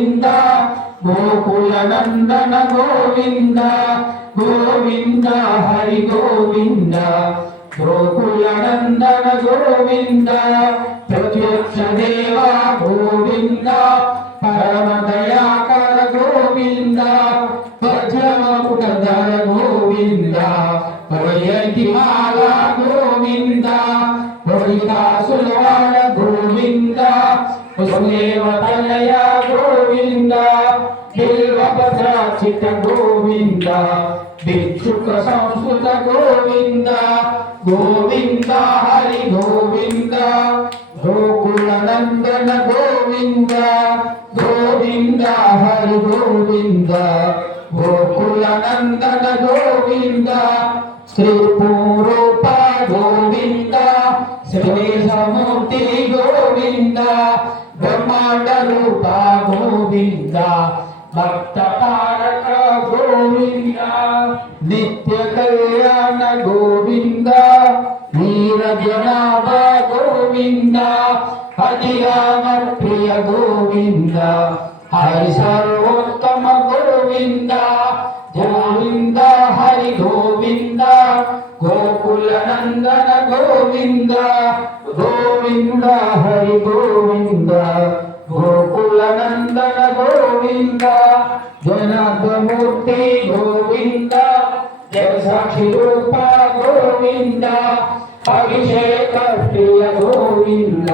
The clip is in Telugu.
గోవింద గోకుల నందన గోవింద గోవింద హరి గోవింద గోకుల నందన గోవింద ప్రత్యక్ష దేవ గోవింద పరమ దయాకర గోవింద వజ్రముకుటధర గోవింద వైయతిమాల గోవింద వైకాసులవాడ గోవింద వసుదేవతనయ గోవింద బిల్వపత్రాచిత గోవింద భిక్షుక సంస్కృత గోవింద గోవింద హరి గోవింద గోకుల నందన గోవింద గోవింద హరి గోవింద గోకుల నందన గోవింద శ్రీ పూరూప గోవింద శ్రీశమూర్తి గోవింద బ్రహ్మాండ రూప గోవింద భక్త తారక గోవింద నిత్య కళ్యాణ గోవింద వీర జనాభ గోవింద అధిరామ ప్రియ గోవింద హరి సర్వోత్తమ గోవింద గోవింద హరి గోవింద గోకుల నందన గోవింద గోవింద హరి గోవింద గోకుల నందన గోవింద జనార్దమూర్తి గోవింద జగసాక్షి రూప గోవింద అభిషేక ప్రియ గోవింద